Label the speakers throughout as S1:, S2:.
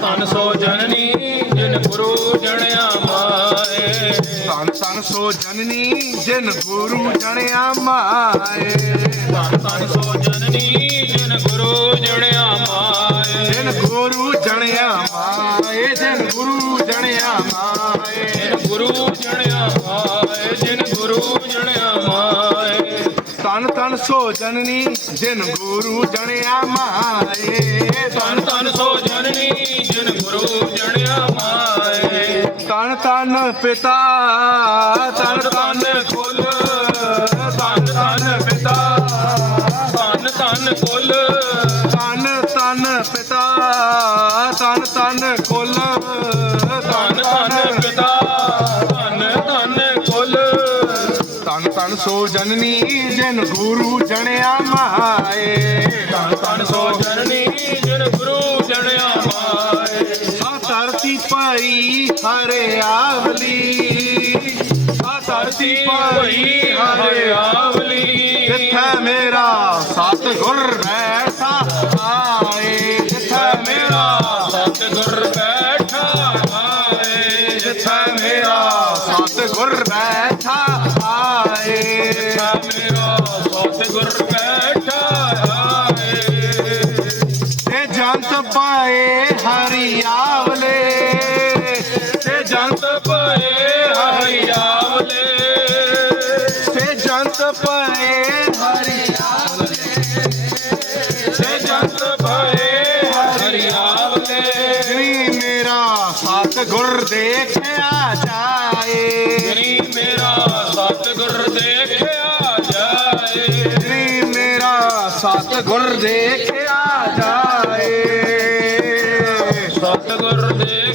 S1: ਤਨ ਸੋ ਜਨਨੀ ਜਿਨ ਗੁਰੂ ਜਣਿਆ ਮਾਏ।
S2: ਧੰਨ ਧੰਨ ਸੋ ਜਨਨੀ ਜਿਨ ਗੁਰੂ ਜਣਿਆ ਮਾਏ।
S1: ਤਨ ਤਨ ਸੋ ਜਨਨੀ ਜਿਨ ਗੁਰੂ ਜਣਿਆ ਮਾਏ।
S2: ਜਿਨ ਗੁਰੂ ਜਣਿਆ ਮਾਏ ਜਿਨ ਗੁਰੂ ਜਣਿਆ ਮਾਏ।
S1: ਜਿਨ ਗੁਰੂ ਜਣਿਆ ਮਾਏ ਜਿਨ ਗੁਰੂ ਜਣਿਆ ਮਾਏ।
S2: ਧੰਨ ਧੰਨ ਸੋ ਜਨਨੀ ਜਿਨ ਗੁਰੂ ਜਣਿਆ ਮਾਏ।
S1: ਤਨ ਤਨ ਸੋ ਜਨਨੀ
S2: ਪਿਤਾ
S1: ਤਨ ਤਨ ਕੁਲ ਤਨ ਤਨ ਪਿਤਾ। ਤਨ ਤਨ ਕੁਲ।
S2: ਧੰਨ ਧੰਨ ਪਿਤਾ ਧੰਨ ਧੰਨ ਕੁਲ।
S1: ਤਨ ਤਨ ਪਿਤਾ ਤਨ ਤਨ ਕੁਲ।
S2: ਧੰਨ ਧੰਨ ਸੋ ਜਨਨੀ ਜਿਨ ਗੁਰੂ ਜਣਿਆ ਮਾਏ।
S1: ਤਨ ਤਨ ਸੋ ਜਨਨੀ
S2: ਪਈ ਹਰਿਆਵਲੀ ਆ ਧਰਤੀ ਪਈ
S1: ਹਰਿਆਵਲੀ
S2: ਜਿੱਥੇ ਮੇਰਾ ਸਤਿਗੁਰ ਬੈਠਾ ਆਏ, ਜਿੱਥੇ ਮੇਰਾ
S1: ਸਤਿਗੁਰ ਬੈਠਾ ਆਏ,
S2: ਜਿੱਥੇ ਮੇਰਾ ਸਤਿਗੁਰ ਬੈਠਾ ਸਤ ਗੁਰ ਦੇਖਿਆ ਜਾਏ। ਸਤ ਗੁਰ
S1: ਦੇ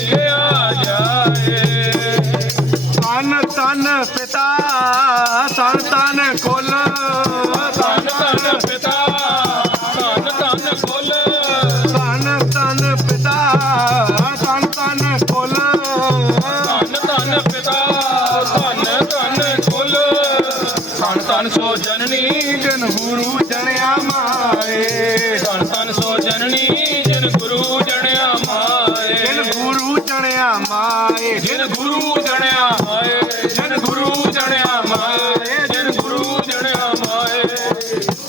S1: ਜਿਨ ਗੁਰੂ ਜਣਿਆ ਮਾਏ
S2: ਜਿਨ ਗੁਰੂ ਜਣਿਆ ਮਾਏ
S1: ਜਿਨ ਗੁਰੂ ਜਣਿਆ ਮਾਏ।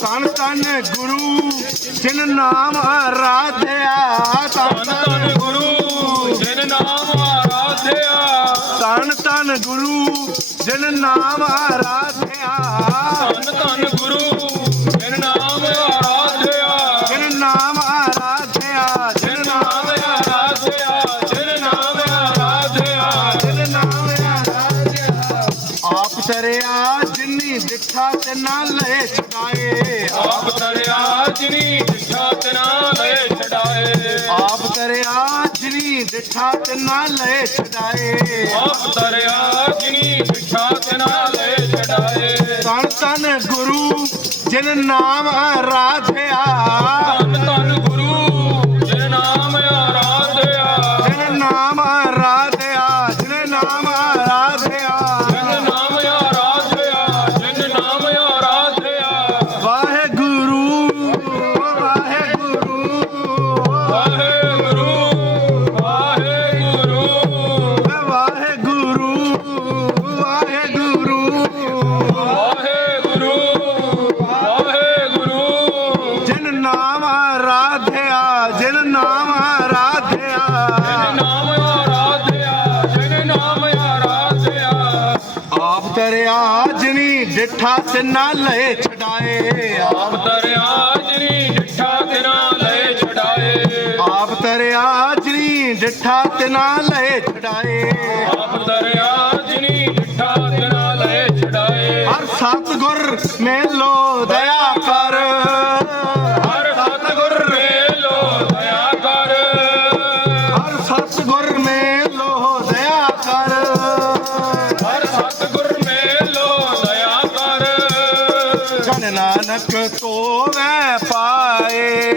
S2: ਤਨ ਤਨ ਗੁਰੂ ਜਿਨ ਨਾਮ ਆਰਾਧਿਆ ਤਨ
S1: ਧੰਨ ਗੁਰੂ ਜਿਨ ਨਾਮ ਆਰਾਧਿਆ।
S2: ਤਨ ਤਨ ਗੁਰੂ ਜਿਨ ਨਾਮ ਆਰਾਧਿਆ।
S1: ਧੰਨ ਧੰਨ ਗੁਰੂ ਜਿਨੀ ਦਿਸ਼ਾ ਤਨਾ ਲੈ ਛਡਾਏ।
S2: ਆਪ ਤਰਿਆ ਜਿਨੀ ਦਿੱਠਾ ਤੇ ਨਾ ਲੈ ਛਡਾਏ।
S1: ਆਪ ਤਰਿਆ ਜਿਨੀ ਦਿਸ਼ਾ ਤਨਾ ਲੈ ਛਡਾਏ।
S2: ਤਨ ਤਨ ਗੁਰੂ ਜਿਨ ਨਾਮ ਆਰਾਧਿਆ ਡਿਠਾ ਤੇ ਨਾ ਲਏ ਛਡਾਏ।
S1: ਆਪ ਤਰਿਆ ਜਿਨੀ ਡਿਠਾ ਤਿਨਾ ਲੈ ਛਡਾਏ।
S2: ਆਪ ਤਰਿਆ ਜਿਨੀ ਡਿਠਾ ਤੇ ਨਾ ਨਾਨਕ ਤੋਵੈ ਪਾਏ।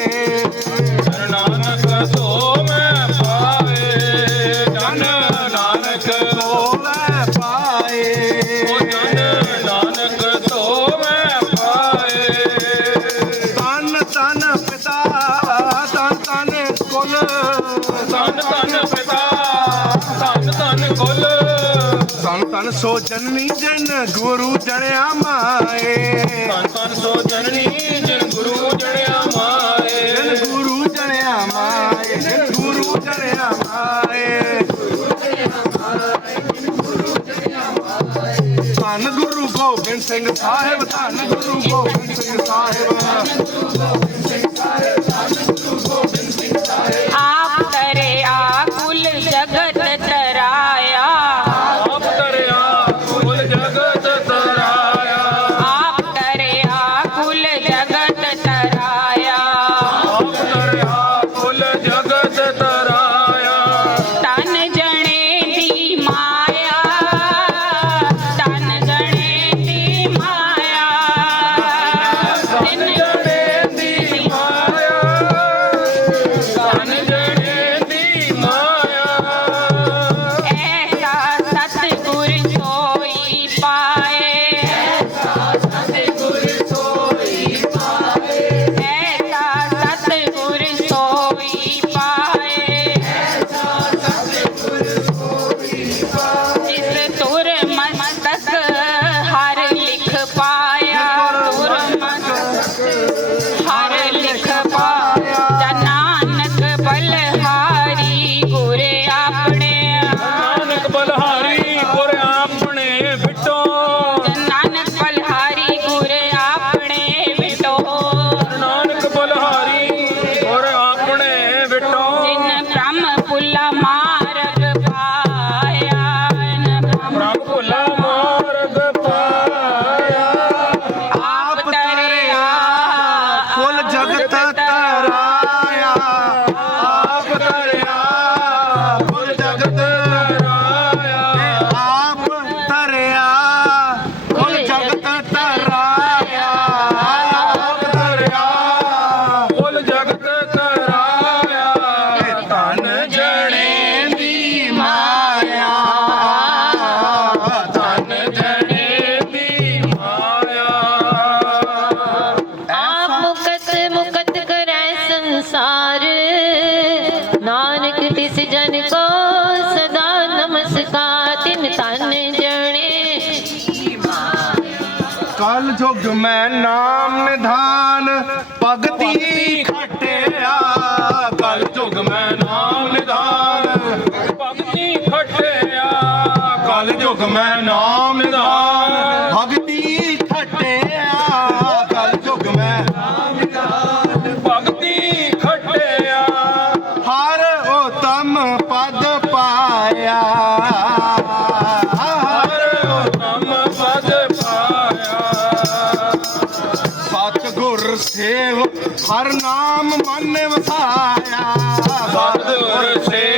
S2: ਤਨ ਸੋ ਜਨਨੀ ਜਨ ਗੁਰੂ ਜਣਿਆ ਮਾਏ।
S1: ਤਨ ਤਨ ਸੋ ਜਨਨੀ ਜਨ ਗੁਰੂ ਜਣਿਆ ਮਾਏ।
S2: ਜਨ ਗੁਰੂ ਜਣਿਆ ਮਾਏ ਜਨ ਗੁਰੂ ਜਣਿਆ ਮਾਏ। ਧੰਨ ਗੁਰੂ ਗੋਬਿੰਦ ਸਿੰਘ ਸਾਹਿਬ ਧੰਨ ਗੁਰੂ ਗੋਬਿੰਦ ਸਿੰਘ ਸਾਹਿਬ
S1: ਧੰਨ
S3: ਗੁਰੂ
S2: ਗੋਬਿੰਦ ਸਿੰਘ ਸਾਹਿਬ। ਨਾਮ ਨਿਧਾਨ, ਭਗਤੀ ਖਟਿਆ।
S1: ਕਲ ਜੁਗ ਮੈਂ ਨਾਮ ਨਿਧਾਨ, ਭਗਤੀ ਖਟਿਆ।
S2: ਕਲ ਜੁਗ ਮੈਂ ਨਾਮ ਨਿਧਾਨ। ਹਰ
S1: ਨਾਮ
S2: ਮਨ ਵਸਾਇਆ।
S1: ਸਤਿਗੁਰ
S2: ਸੇ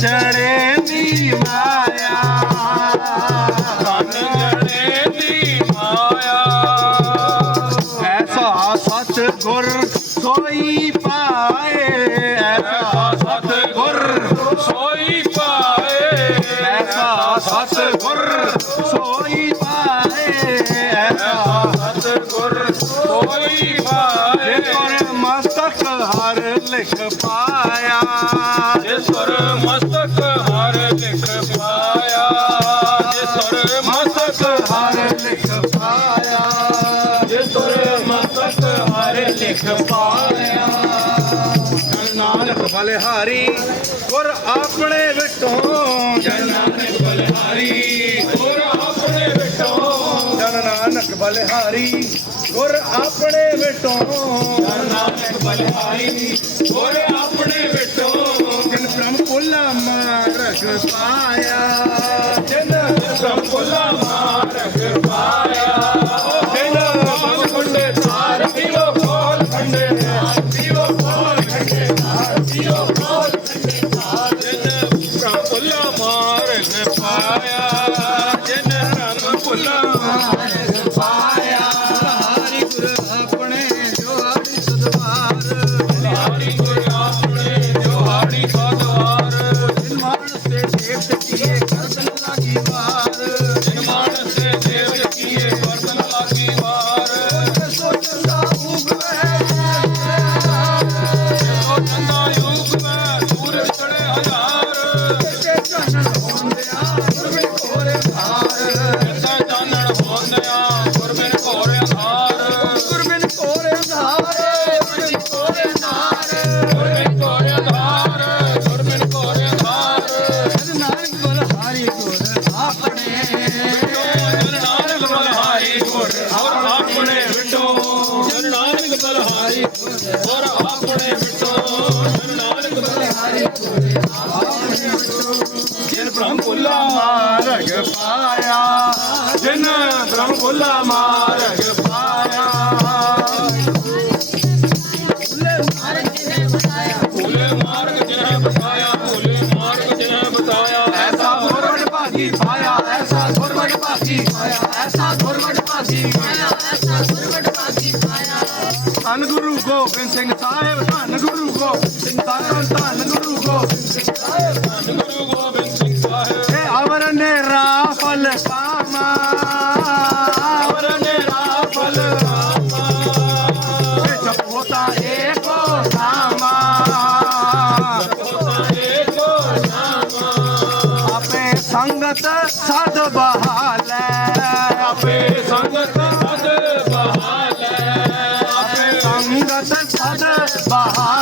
S2: ਜੜੇ ਦੀ ਮਾਇਆ।
S1: ਤਨ ਜੜੇ ਦੀ ਮਾਇਆ
S2: ਐਸਾ ਸਤ ਗੁਰ ਸੋਈ ਪਾਏ। ਐਸਾ ਸਤ ਗੁਰ
S1: ਸੋਈ ਪਾਏ।
S2: ਐਸਾ ਸਤ ਗੁਰ ਸੋਈ ਪਾਏ। ਐਸਾ
S1: ਸਤ ਗੁਰ ਸੋਈ ਪਾਏ।
S2: ਗੁਰ ਮਸਤਕ ਹਰ ਲਿਖ ਪਾਇਆ।
S1: ਲਿਖ
S2: ਪਾਲਿਆ। ਬਲਿਹਾਰੀ, ਗੁਰ ਆਪਣੇ ਵਿਟੋਂ
S1: ਜਨ ਬਲਿਹਾਰੀ, ਗੁਰ ਆਪਣੇ ਵਿਟੋਂ
S2: ਜਨ ਬਲਿਹਾਰੀ, ਗੁਰ ਆਪਣੇ ਵਿਟੋਂ
S1: ਜਨ ਬਲਿਹਾਰੀ, ਗੁਰ ਆਪਣੇ ਵਿਟੋਂ
S2: ਜਿਨ ਪ੍ਰਮ ਕੋਲਾ ਮਾਰਗ ਪਾਇਆ।
S1: ਜਿਨ ਪ੍ਰਮ ਕੋਲਾ ਮਾਰਗ Maria. ਦਾ ਮਾਰਗ ਪਾਇਆ। ਭੁੱਲੇ
S2: ਮਾਰਗ
S1: ਜਿਹਨੇ ਬਤਾਇਆ ਭੁੱਲੇ ਮਾਰਗ ਜਿਹਨੇ ਬਤਾਇਆ ਭੁੱਲੇ ਮਾਰਗ ਜਿਹਨੇ ਬਤਾਇਆ
S2: ਐਸਾ ਗੁਰਮਣ ਭਾਗੀ ਪਾਇਆ, ਐਸਾ ਗੁਰਮਣ ਭਾਗੀ ਪਾਇਆ, ਐਸਾ ਗੁਰਮਣ ਭਾਗੀ ਪਾਇਆ, ਐਸਾ ਗੁਰਮਣ ਭਾਗੀ ਪਾਇਆ। ਅਨ ਗੁਰੂ ਗੋਬਿੰਦ ਸਿੰਘ ਸਾਹਿਬ
S1: बाहर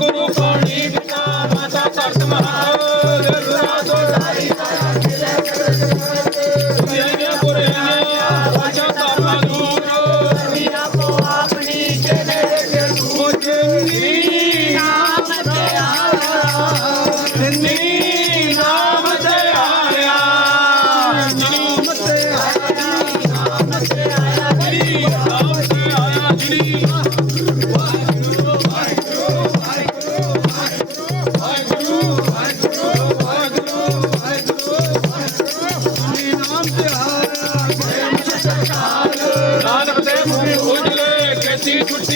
S1: Guru
S2: ਸਰਕਾਰ ਨਾਨਕ ਦੇਵ ਭੂਮੀ ਉਜਲੇ ਕੈਸੀ ਛੁੱਟੀ